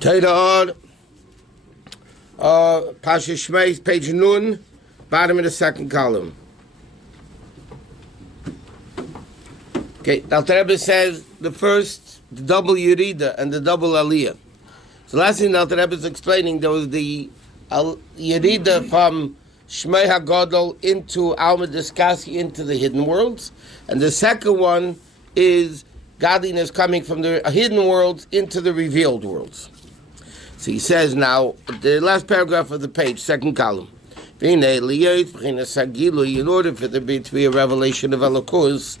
Torah Or Parashat Shemot, page Nun, bottom of the second column. Okay, the Rebbe says the first, the double Yerida and the double Aliyah. So last thing the Rebbe is explaining, there was the Yerida from Shmei HaGadol into Alma Diskasi, into the hidden worlds. And the second one is godliness coming from the hidden worlds into the revealed worlds. So he says now, the last paragraph of the page, second column. In order for there to be a revelation of Elokus,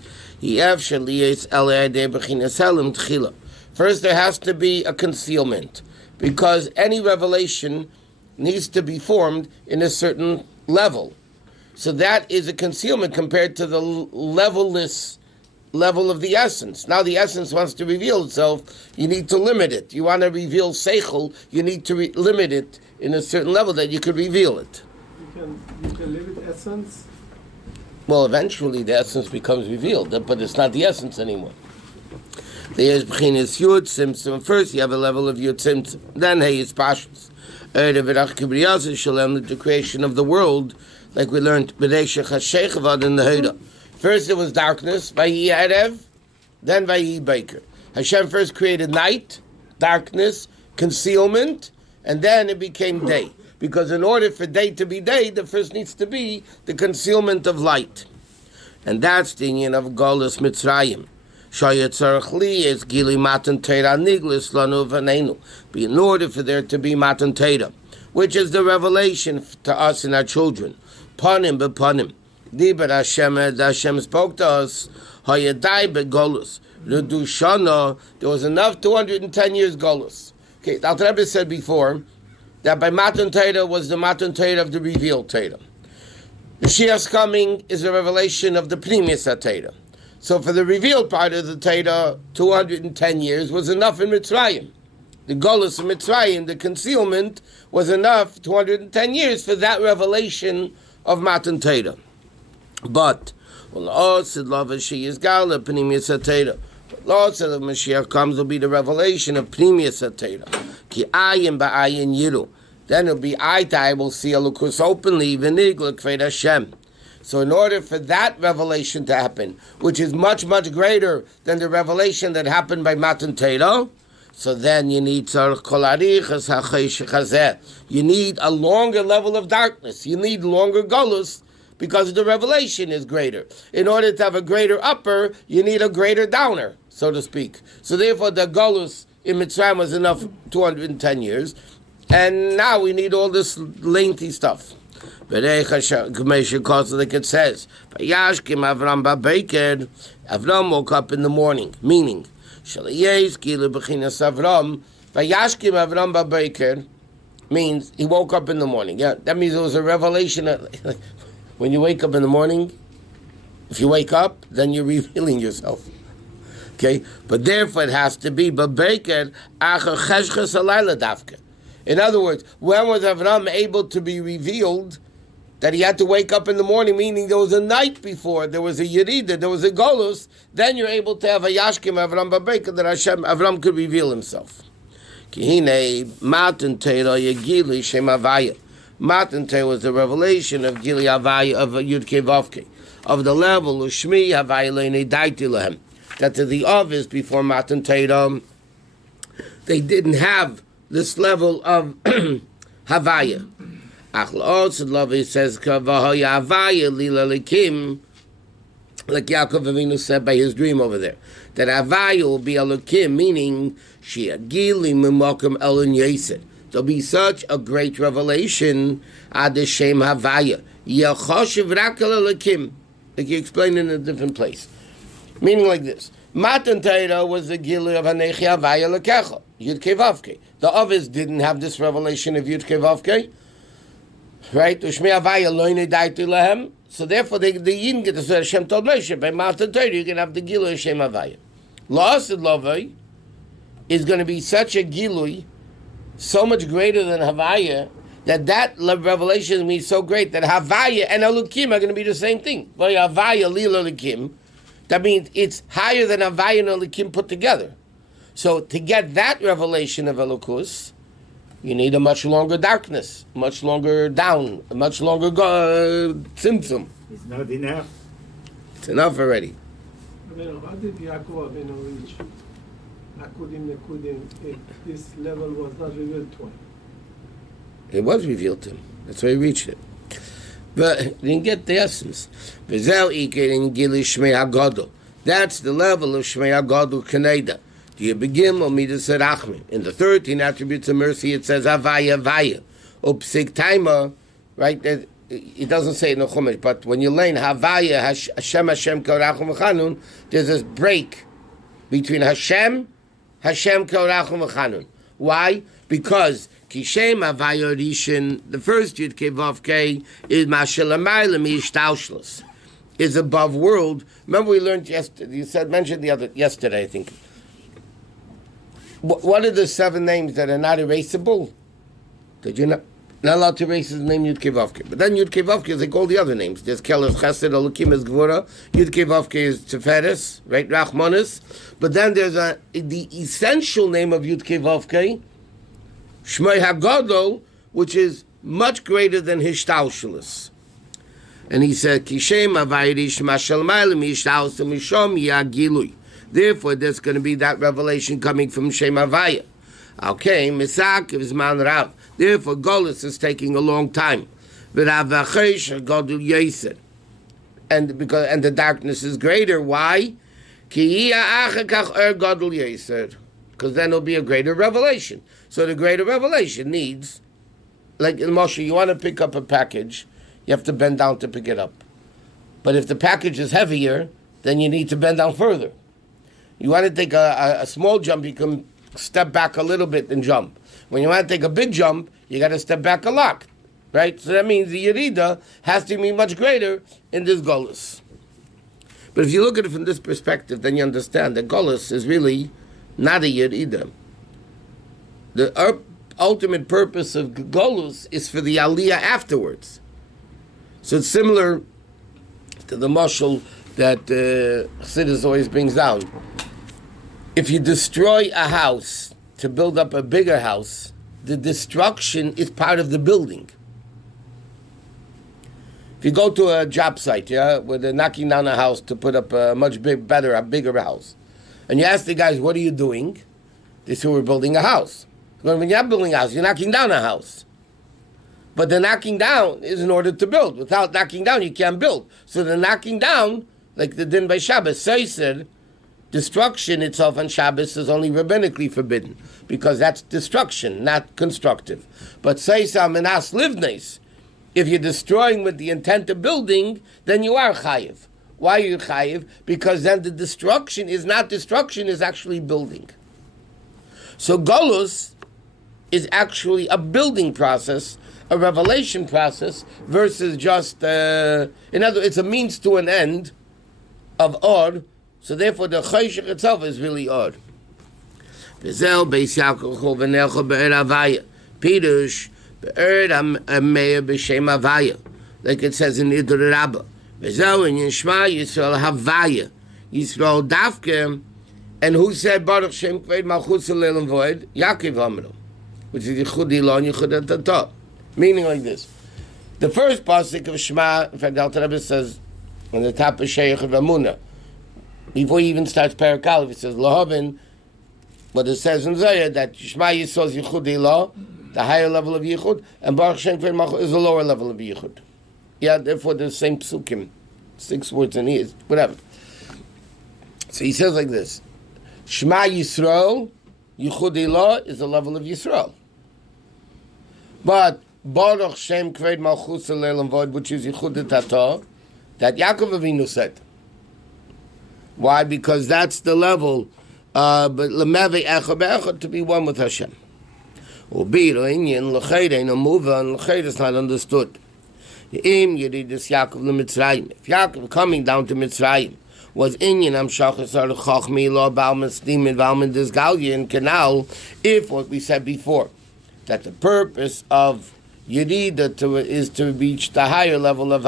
first there has to be a concealment, because any revelation needs to be formed in a certain level. So that is a concealment compared to the levelless level of the essence. Now the essence wants to reveal itself, you need to limit it. You want to reveal Seichel, you need to limit it in a certain level that you could reveal it. You can limit essence? Well, eventually the essence becomes revealed, but it's not the essence anymore. There's B'chinas Yud Tzimtzum. First you have a level of Yud Tzimtzum, then Hey is Pashtus. The creation of the world, like we learned in the Heda. First it was darkness, Vayi Erev, then Vayi Baker. Hashem first created night, darkness, concealment, and then it became day. Because in order for day to be day, there first needs to be the concealment of light. And that's the union of Golus Mitzrayim. Shayatzarachli is Gili Matan Teira Niglis Lanu Vanenu. In order for there to be Matan Teira, which is the revelation to us and our children. Panim bepanim. Diber Hashem spoke to us. Hayadai begolus. Ludu Shana. There was enough 210 years golus. Okay, the Alter Rebbe said before that by Matan Torah was the Matan Torah of the revealed Torah. Mashiach's coming is a revelation of the Pnimius Torah. So for the revealed part of the Torah, 210 years was enough in Mitzrayim. The golus of Mitzrayim, the concealment, was enough 210 years for that revelation of Matan Torah. But when Lord said she is Gala Pnimius Torah, Lord said if Mashiach comes, will be the revelation of Pnimius Torah. Ki ayin ba'ayin yiru. Then it'll be eye to eye. We'll see Elokus openly. V'nigla k'ved Hashem. So in order for that revelation to happen, which is much, much greater than the revelation that happened by Matan Torah, so then you need tzarich kol arichas ha'choshen hazeh. You need a longer level of darkness. You need longer golus, because the revelation is greater. In order to have a greater upper, you need a greater downer, so to speak. So therefore, the golus in Mitzrayim was enough 210 years, and now we need all this lengthy stuff. Like it says, Avram woke up in the morning, meaning, means he woke up in the morning. Yeah, that means it was a revelation. When you wake up in the morning, if you wake up, then you're revealing yourself. Okay? But therefore it has to be Babaker Acher Cheshches Alayla Davke. In other words, when was Avram able to be revealed that he had to wake up in the morning, meaning there was a night before, there was a Yerida, there was a Golus, then you're able to have a Yashkim Avram Babaker that Avram could reveal himself. Kihine Matan Teira Yegili Shem Avaya. Matan Teira was the revelation of Gili Avaya of Yud Kei Vav Kei, of the level of Shmi Havaya Le'nei Daiti Lehem. That to the others before Matan Torah, they didn't have this level of Havaya. Achla'ot Sedlavi says, Kavahaya Havaya Lila Lekim, like Yaakov Avinu said by his dream over there, that Havaya will be a Lekim, meaning Shiagili Mimakim Elon Yesed. There'll be such a great revelation, Ad Shem Havaya. Yechoshev Rakel Lekim. Like you explained in a different place. Meaning like this. Matan Torah was the Gilu of Hanechi Havaya Lekecha, Yud Kei Vav Kei. The others didn't have this revelation of Yud Kei Vav Kei. Right? Ushmi Havaya Loine Daiti Lehem. So therefore they didn't get this. Hashem told Moshe, by Matan Torah you can have the Gilu of Shem Havaya. La'asid Lovai is going to be such a Gilu, so much greater than Havaya, that revelation means so great that Havaya and Elokim are going to be the same thing. Havaya Lila Elokim. That means it's higher than Havaya and Elokim put together. So to get that revelation of Elokus, you need a much longer darkness, much longer down, a much longer tzimtzum. It's not enough. It's enough already. How did Yaakov reach Akudim Nekudim if this level was not revealed to him? It was revealed to him. That's why he reached it. But he didn't get the essence. That's the level of Shmei HaGadol Kaneda. You begin on Midas Rachmi. In the 13 attributes of mercy, it says Havaya Vaya. Upsik Taima, right? It doesn't say it in the Chumash, but when you learn Havaya, Hashem Korachum V'Chanun, there's this break between Hashem Korachum V'Chanun. Why? Because Kishem Havaya Rishon, the first Yud Kei Vav Kei, is Mashalamayla Mishtaushlos, is above world. Remember we learned yesterday, mentioned yesterday, I think. What are the 7 names that are not erasable? That you're not allowed to erase his name Yud Kei Vav Kei. But then Yud Kei Vav Kei is like all the other names. There's Kelef Chesed, Elokim is Gvura, Yud Kei Vav Kei is Teferes, right? Rachmanis. But then there's the essential name of Yud Kei Vav Kei, Shmei HaGadol, which is much greater than Hishtalshelis. And he said, Kishem Avayrish Mashal Mailim Hishtalsel Mishom Yagilui. Therefore, there's going to be that revelation coming from Shem Havaya. Okay, Misak is Man Rav. Therefore, Golus is taking a long time. And the darkness is greater. Why? Because then there'll be a greater revelation. So the greater revelation needs, like in Moshe, you want to pick up a package, you have to bend down to pick it up. But if the package is heavier, then you need to bend down further. You want to take a small jump, you can step back a little bit and jump. When you want to take a big jump, you got to step back a lot, right? So that means the Yerida has to be much greater in this Golus. But if you look at it from this perspective, then you understand that Golus is really not a Yerida. The ultimate purpose of Golus is for the Aliyah afterwards. So it's similar to the mashal that Chassidus always brings down. If you destroy a house to build up a bigger house, the destruction is part of the building. If you go to a job site, where they're knocking down a house to put up a much bigger house, and you ask the guys, what are you doing? They say, we're building a house. When you're not building a house, you're knocking down a house. But the knocking down is in order to build. Without knocking down, you can't build. So the knocking down, like the din by Shabbos, said, destruction itself on Shabbos is only rabbinically forbidden, because that's destruction, not constructive. But Seisam Menas Livnes, if you're destroying with the intent of building, then you are chayiv. Why are you chayiv? Because then the destruction is not destruction, is actually building. So Golus is actually a building process, a revelation process, versus just, in other words, it's a means to an end of Or. So therefore, the Chayshach itself is really odd. V'zel beis Yaakov v'necha be'er Havaya. Pirush be'er Ameir b'shem Havaya. Like it says in Idr Rabbah. V'zel in Yishma Yisrael Havaya. Yisrael Davke. And who said Baruch Shem Kved Malchus Leil Void? Yaakov Amro. Which is Yichud Ilon Yichud at the top. Meaning like this. The first pasuk of Shema, in fact, the Alter Rebbe says on the top of Sheikh of Amunah, before he even starts Perek Aleph, it says Lahavin, but it says in Zohar that Shema Yisrael is Yichud Ilah, the higher level of Yichud, and Baruch Shem Kved Malchus is the lower level of Yichud. Yeah, therefore the same psukim, 6 words in here, whatever. So he says like this: Shema Yisrael, Yichud Ilah is the level of Yisrael. But Baruch Shem Kved Malchus Leil Vod, which is Yichud Tata, that Yaakov Avinu said. Why? Because that's the level, but Lemeve Echad Be'echad, to be one with Hashem. Ubiro Inyan L'Cheder Ein Amuva, and L'Cheder is not understood. Im Yeridus Yaakov LeMitzrayim. If Yaakov coming down to Mitzrayim was Inyan Amshachas Ar Chachmi Lo Balman Stim Balman Disgalya Canal, if what we said before, that the purpose of Yerida is to reach the higher level of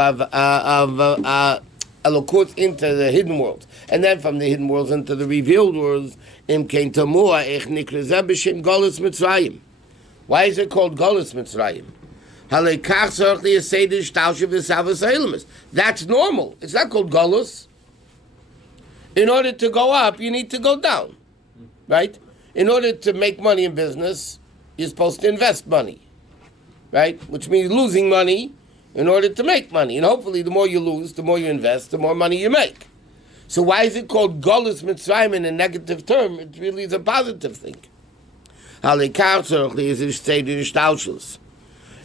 Elokut into the hidden world, and then from the hidden worlds into the revealed worlds. Im kein tamua ech nikrezeh b'shem Golus Mitzrayim. Why is it called Golus Mitzrayim? That's normal. It's not called Golus. In order to go up, you need to go down, right? In order to make money in business, you're supposed to invest money, right? Which means losing money in order to make money. And hopefully the more you lose, the more you invest, the more money you make. So why is it called Golus Mitzrayim in a negative term? It really is a positive thing.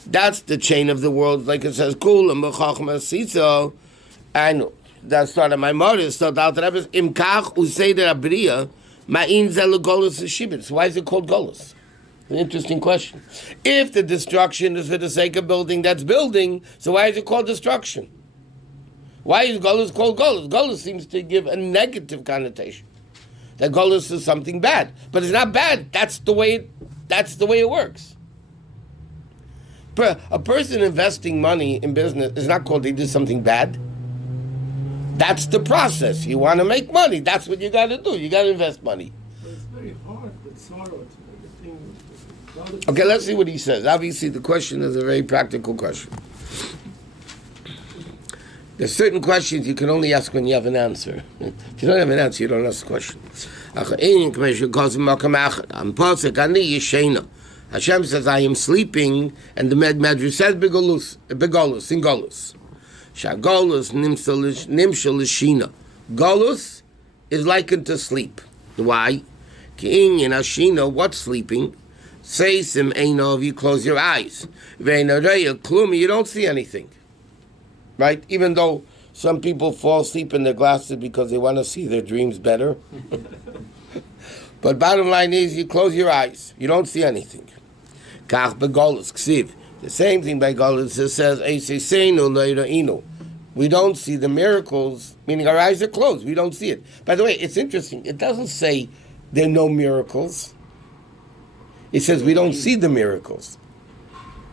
That's the chain of the world, like it says, and that's part of my mother. So why is it called Golus? An interesting question. If the destruction is for the sake of building, that's building, so why is it called destruction? Why is Golus called Golus? Golus seems to give a negative connotation. That Golus is something bad. But it's not bad. That's the way it works. A person investing money in business is not called he did something bad. That's the process. You want to make money. That's what you got to do. You got to invest money. But it's very hard with sorrow to make a thing. Okay, let's see what he says. Obviously, the question is a very practical question. There's certain questions you can only ask when you have an answer. If you don't have an answer, you don't ask the question. Hashem says, I am sleeping, and the Medrash says, begolus, in golus. Shagolus nimshal l'shina. Golus is likened to sleep. Why? King in ashina, what's sleeping? Seisim eino, if you close your eyes. Ve'inareya klumi, you don't see anything. Right? Even though some people fall asleep in their glasses because they want to see their dreams better. But bottom line is, you close your eyes. You don't see anything. Kach begolus, ksiv. The same thing by Golus. It says, we don't see the miracles, meaning our eyes are closed. We don't see it. By the way, it's interesting. It doesn't say there are no miracles. It says we don't see the miracles,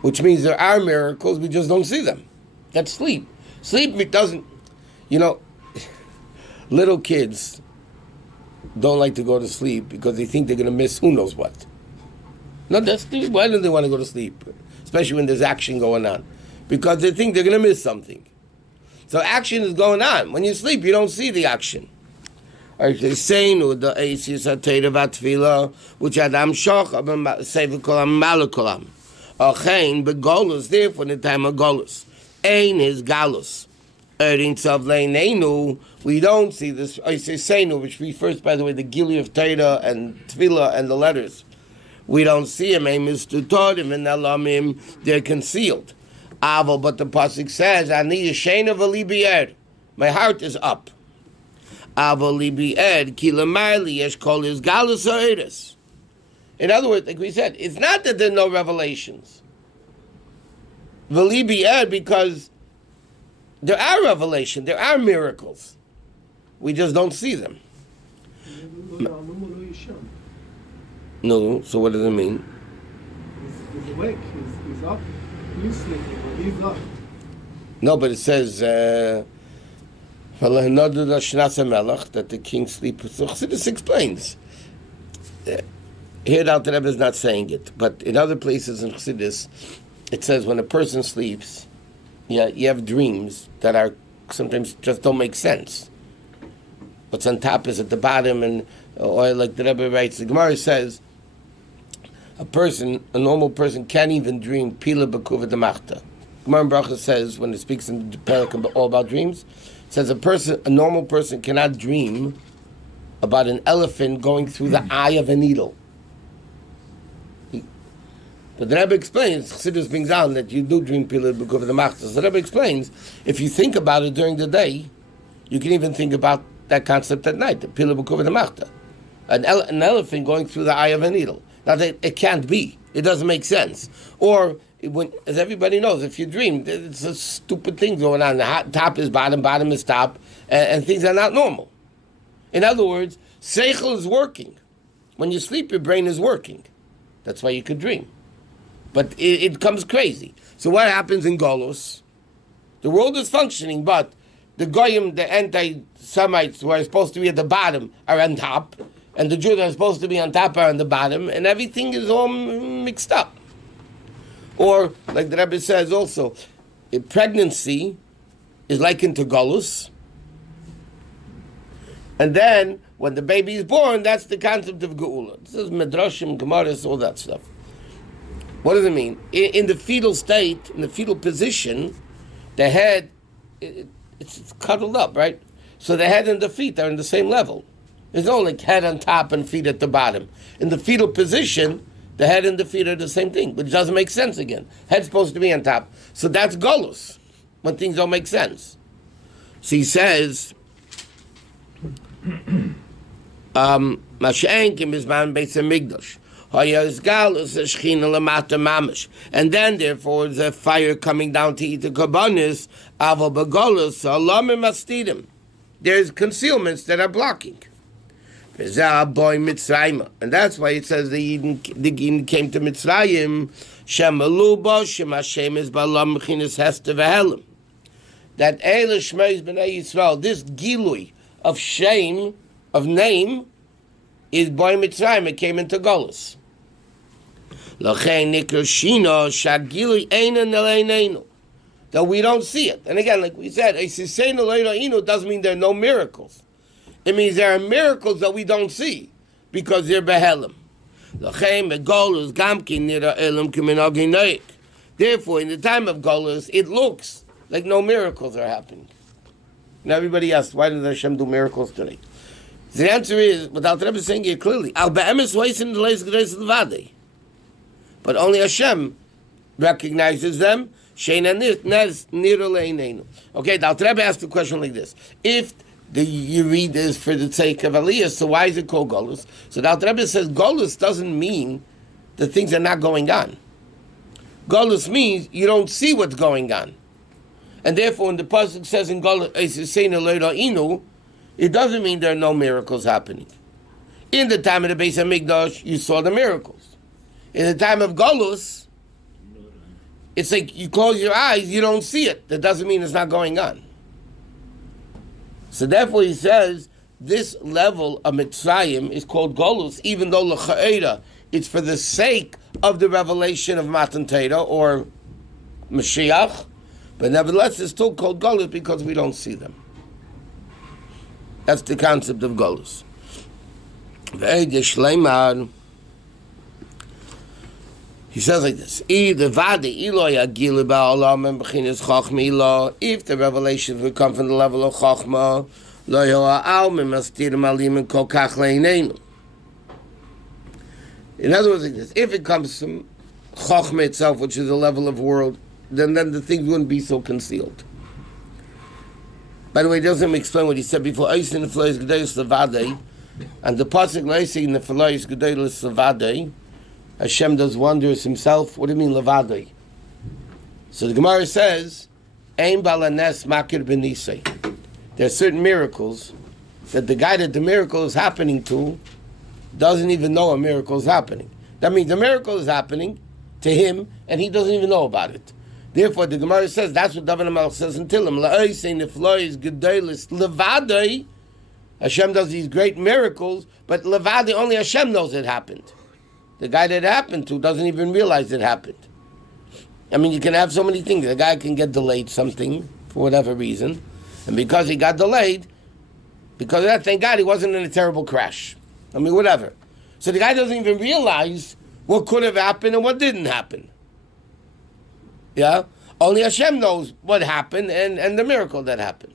which means there are miracles, we just don't see them. That's sleep. Sleep, it doesn't, little kids don't like to go to sleep because they think they're going to miss who knows what. No, why do they want to go to sleep? Especially when there's action going on. Because they think they're going to miss something. So action is going on. When you sleep, you don't see the action. Which Adam Malakolam. Achain begolus, therefore, in the time of Golus. Ein is Galus. We don't see this, which refers, by the way, the Gili of Torah and Tefillah and the letters. We don't see them. They're concealed. But the pasuk says, my heart is up. In other words, like we said, it's not that there are no revelations. Because there are revelations, there are miracles. We just don't see them. No, so what does it mean? He's awake, he's up, he's sleeping, he's up. No, but it says that the king sleeps. So Chassidus explains. Here the Alter Rebbe is not saying it, but in other places in Chassidus, it says when a person sleeps, you have dreams that are sometimes just don't make sense. What's on top is at the bottom, or like the Rebbe writes, the Gemara says, a normal person can't even dream pila b'kuva demachta. Gemara Bracha says, when it speaks in the parak all about dreams, it says a normal person cannot dream about an elephant going through the eye of a needle. But the Rebbe explains, Chassidus brings out that you do dream pila b'kuva demachta. So the Rebbe explains, if you think about it during the day, you can even think about that concept at night, the pila b'kuva demachta. An elephant going through the eye of a needle. Now, it can't be. It doesn't make sense. Or, as everybody knows, if you dream, it's a stupid thing going on. The top is bottom, bottom is top, and things are not normal. In other words, seichel is working. When you sleep, your brain is working. That's why you could dream. But it comes crazy. So what happens in Golus? The world is functioning, but the Goyim, the anti-Semites who are supposed to be at the bottom are on top, and the Jews are supposed to be on top are on the bottom, and everything is all mixed up. Or, like the Rabbi says also, pregnancy is likened to Golus, and then when the baby is born, that's the concept of Geula. This is Medrashim, Gemaras, all that stuff. What does it mean? In the fetal state, in the fetal position, the head, it's cuddled up, right? So the head and the feet are in the same level. There's no like head on top and feet at the bottom. In the fetal position, the head and the feet are the same thing, which doesn't make sense again. Head's supposed to be on top. So that's Golus, when things don't make sense. So he says, Masha'enkim is man Beis HaMikdash. And then, therefore, the fire coming down to eat the karbanis, there's concealments that are blocking. And that's why it says the Eden came to Mitzrayim, that Eile Shmeis B'nai Yisrael, this Gilui of shame, of name, is Boy Mitzrayim, it came into Golus. That we don't see it. And again, like we said, doesn't mean there are no miracles. It means there are miracles that we don't see because they're behelim. Therefore, in the time of Golus, it looks like no miracles are happening. Now everybody asks, why did Hashem do miracles today? The answer is, without the Rebbe saying it clearly, but only Hashem recognizes them. Okay, now the Rebbe asked the question like this. If you read this for the sake of Aliyah, so why is it called Golus? So the Rebbe says Golus doesn't mean that things are not going on. Golus means you don't see what's going on. And therefore, when the pasuk says in Golus, it doesn't mean there are no miracles happening. In the time of the Beis HaMikdash, you saw the miracles. In the time of Golus, it's like you close your eyes, you don't see it. That doesn't mean it's not going on. So therefore he says, this level of Mitzrayim is called Golus, even though L'cha'era, it's for the sake of the revelation of Matan Torah or Mashiach, but nevertheless it's still called Golus because we don't see them. That's the concept of Golus. He says like this: if the revelations would come from the level of Chochmah, in other words, like this: if it comes from Chochmah itself, which is a level of world, then the things wouldn't be so concealed. By the way, it doesn't explain what he said before. And the pasuk in the Falois Gedolos Levadei, Hashem does wonders himself. What do you mean Levadei? So the Gemara says, Ein balanes makir b'nisei. There are certain miracles that the guy that the miracle is happening to doesn't even know a miracle is happening. That means the miracle is happening to him, and he doesn't even know about it. Therefore, the Gemara says, that's what David HaMelech says in Tillim. Levadei. Hashem does these great miracles, but Levadei, only Hashem knows it happened. The guy that it happened to doesn't even realize it happened. I mean, you can have so many things. The guy can get delayed something for whatever reason, and because he got delayed, because of that, thank God he wasn't in a terrible crash. I mean, whatever. So the guy doesn't even realize what could have happened and what didn't happen. Yeah? Only Hashem knows what happened and the miracle that happened.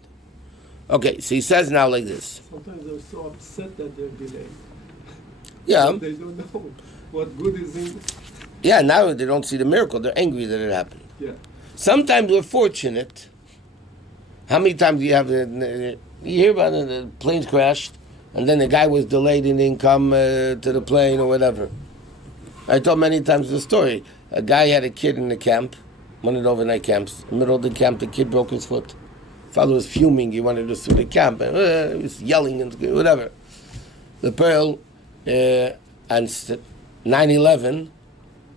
Okay, so he says now like this. Sometimes they're so upset that they're delayed. Yeah. They don't know what good is in it. Yeah, now they don't see the miracle. They're angry that it happened. Yeah. Sometimes we're fortunate. How many times do you have you hear about the planes crashed and then the guy was delayed and didn't come to the plane or whatever? I told many times the story. A guy had a kid in the camp, one of the overnight camps. In the middle of the camp, the kid broke his foot. Father was fuming. He wanted to sue the camp. And, he was yelling and whatever. The Pearl, on 9/11,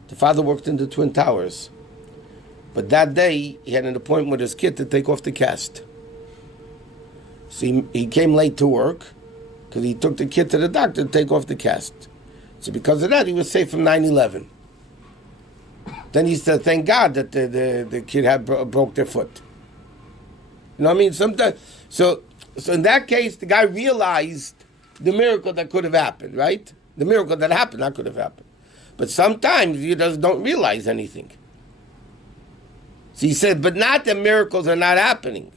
the father worked in the Twin Towers. But that day, he had an appointment with his kid to take off the cast. So he came late to work because he took the kid to the doctor to take off the cast. So because of that, he was safe from 9/11. Then he said, thank God that the kid had broke their foot. You know what I mean? Sometimes, so in that case, the guy realized the miracle that could have happened, right? The miracle that happened, that could have happened. But sometimes you just don't realize anything. So he said, but not that miracles are not happening.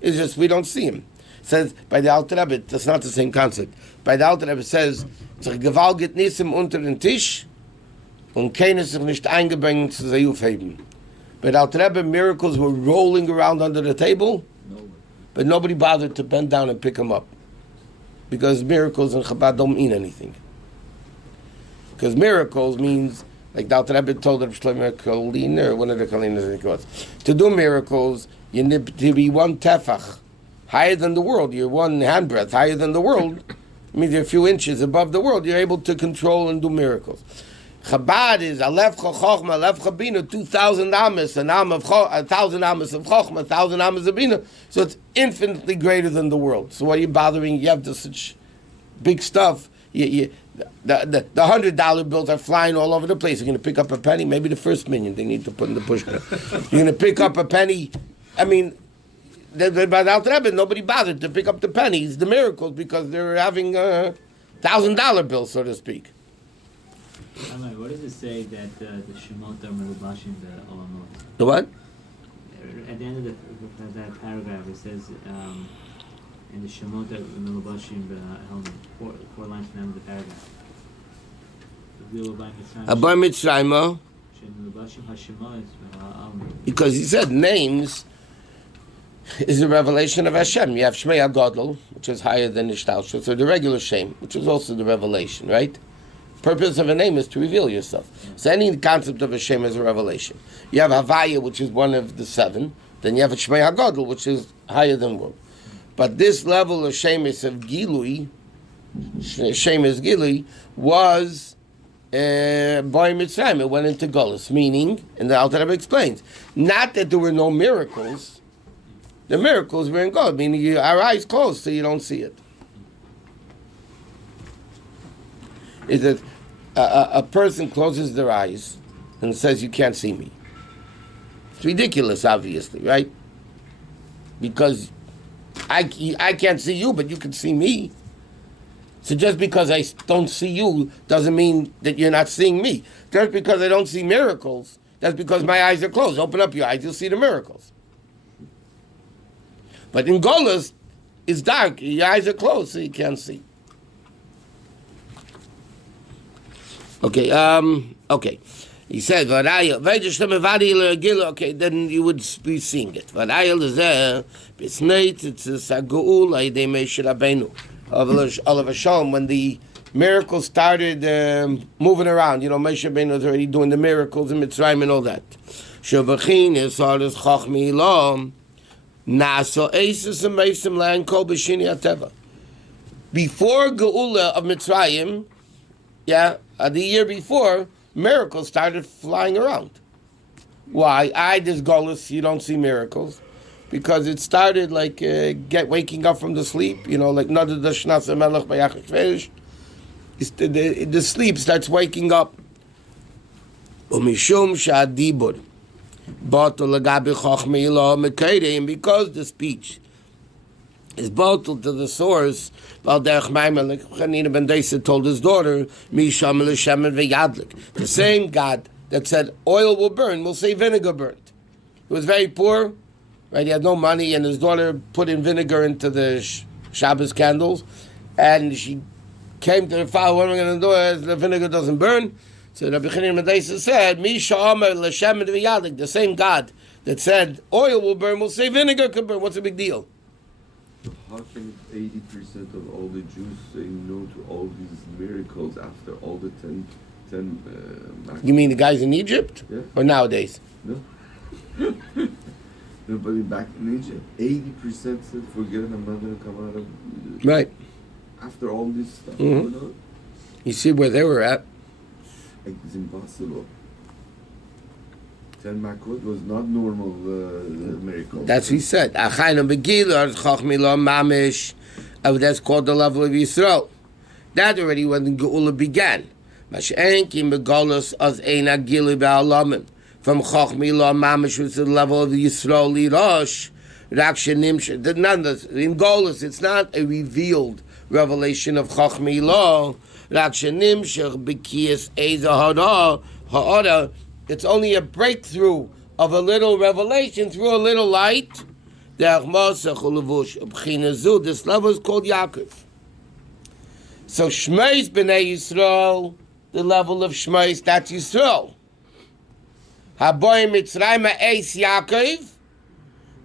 It's just we don't see them. It says, by the Alter Rebbe, that's not the same concept. By the Alter Rebbe, it says, gewalget nisim unter den Tisch und keines sich nicht eingebringen zu sie aufheben. But Alter Rebbe, miracles were rolling around under the table, but nobody bothered to bend down and pick them up. Because miracles in Chabad don't mean anything. Because miracles means, like the Alter Rebbe told Reb Shlomo Kolin, or one of the Kolinas, I think it was, to do miracles, you need to be one tefach, higher than the world. You're one handbreadth higher than the world. It means you're a few inches above the world. You're able to control and do miracles. Chabad is Alef Chochma, Alef Chabina, 2,000 amas, 1,000 amas of Chochma, 1,000 amas of Bina. So it's infinitely greater than the world. So what are you bothering? You have this such big stuff. The $100 bills are flying all over the place. You're going to pick up a penny, maybe the first minion they need to put in the pushka. You're going to pick up a penny. I mean, by the Alter Rebbe, nobody bothered to pick up the pennies, the miracles, because they're having $1,000 bills, so to speak. What does it say that the Shemot are merubashim the olamot? The what? At the end of that paragraph, it says, and the Shemot are merubashim the helmet. Four lines from the end of the paragraph. Abar Mitzrayim. Because he said names is a revelation of Hashem. You have Shmei HaGadol, which is higher than Ishtalshus, or the regular Shem, which is also the revelation, right? Purpose of a name is to reveal yourself. So any concept of a Shem is a revelation. You have Havaya, which is one of the seven. Then you have a Shmei HaGadol, which is higher than world. But this level of Shemis of Gilui, Shemis Gilui, was Boy Mitzrayim. It went into Golus, meaning, and the Alter Rebbe explains, not that there were no miracles. The miracles were in God, meaning our eyes closed so you don't see it. Is that a person closes their eyes and says, you can't see me. It's ridiculous, obviously, right? Because I can't see you, but you can see me. So just because I don't see you doesn't mean that you're not seeing me. Just because I don't see miracles, that's because my eyes are closed. Open up your eyes, you'll see the miracles. But in Golus, it's dark. Your eyes are closed, so you can't see. Okay, okay. He said, okay, then you would be seeing it. All of a sudden, when the miracles started moving around, you know, Moshe Rabbeinu was already doing the miracles in Mitzrayim and all that. Before Geula of Mitzrayim, the year before, miracles started flying around. Why? This Golus, you don't see miracles. Because it started like waking up from the sleep, you know, like Nada the Shnasa Melech Bayachishverish. The sleep starts waking up. Umishum Shadibur. And because the speech is bottled to the source, like Chanina ben Deisa told his daughter, the same God that said oil will burn will say vinegar burnt. He was very poor, right? He had no money, and his daughter put in vinegar into the Shabbos candles, and she came to the father, what am I going to do as the vinegar doesn't burn? So Rabbi Chanina ben Deisa said, the same God that said oil will burn will say vinegar can burn. What's the big deal? How can 80% of all the Jews say no to all these miracles after all the 10 you mean the guys in Egypt? Yeah. Or nowadays? No. Nobody back in Egypt. 80% said forget it, I'm not going to come out of... Right. After all this stuff. Mm-hmm. You see where they were at? It's impossible. 10 Makot was not normal miracle. That's what he said. Achayna Begila, Chachmila Mamish. That's called the level of Yisrael. That already when the Geula began. Mash'enki Megolos as Eina Gili Ba'alamim. From Chachmila Mamish was the level of the Yisrael Lirosh. Rakshanimsh. In Golos, it's not a revealed revelation of Chachmila. Rakshanimsh Bekias Eza Ha'ara. It's only a breakthrough of a little revelation through a little light. This level is called Yaakov. So Shmais b'nei Yisrael, the level of Shmais, that's Yisrael. Haboy Mitzrayim Eis Yaakov.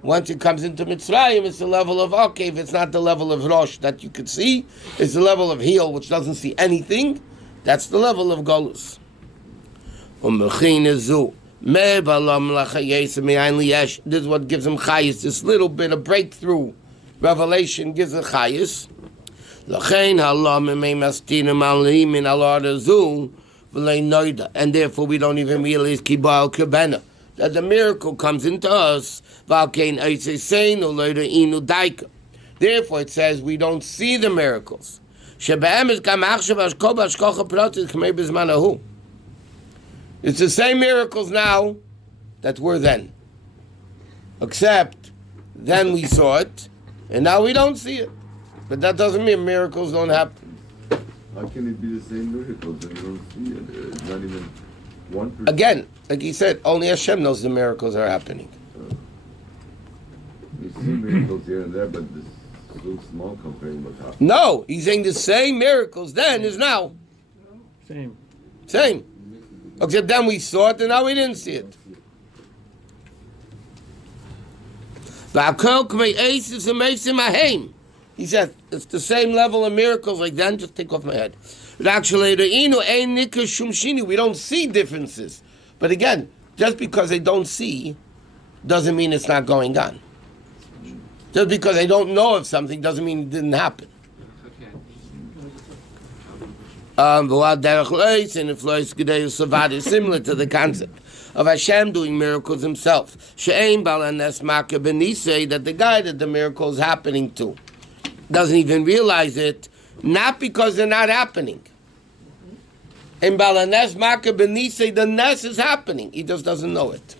Once it comes into Mitzrayim, it's the level of Akev. It's not the level of Rosh that you could see. It's the level of Heel, which doesn't see anything. That's the level of Golus. This is what gives him chayis. This little bit of breakthrough revelation gives him chayis. And therefore we don't even realize that the miracle comes into us. Therefore it says we don't see the miracles. It's the same miracles now that were then. Except then we saw it, and now we don't see it. But that doesn't mean miracles don't happen. How can it be the same miracles and you don't see it? It's not even 1%. Again, like he said, only Hashem knows the miracles are happening. You see miracles here and there, but it's so small compared to what's happening. No, he's saying the same miracles then is now. Same. Same. Except then we saw it and now we didn't see it. He said, it's the same level of miracles like then, just take off my head. We don't see differences. But again, just because they don't see, doesn't mean it's not going on. Just because they don't know of something doesn't mean it didn't happen. Similar to the concept of Hashem doing miracles himself. That the guy that the miracle is happening to doesn't even realize it, not because they're not happening. In Balanes Maka Benisei, the Nes is happening. He just doesn't know it.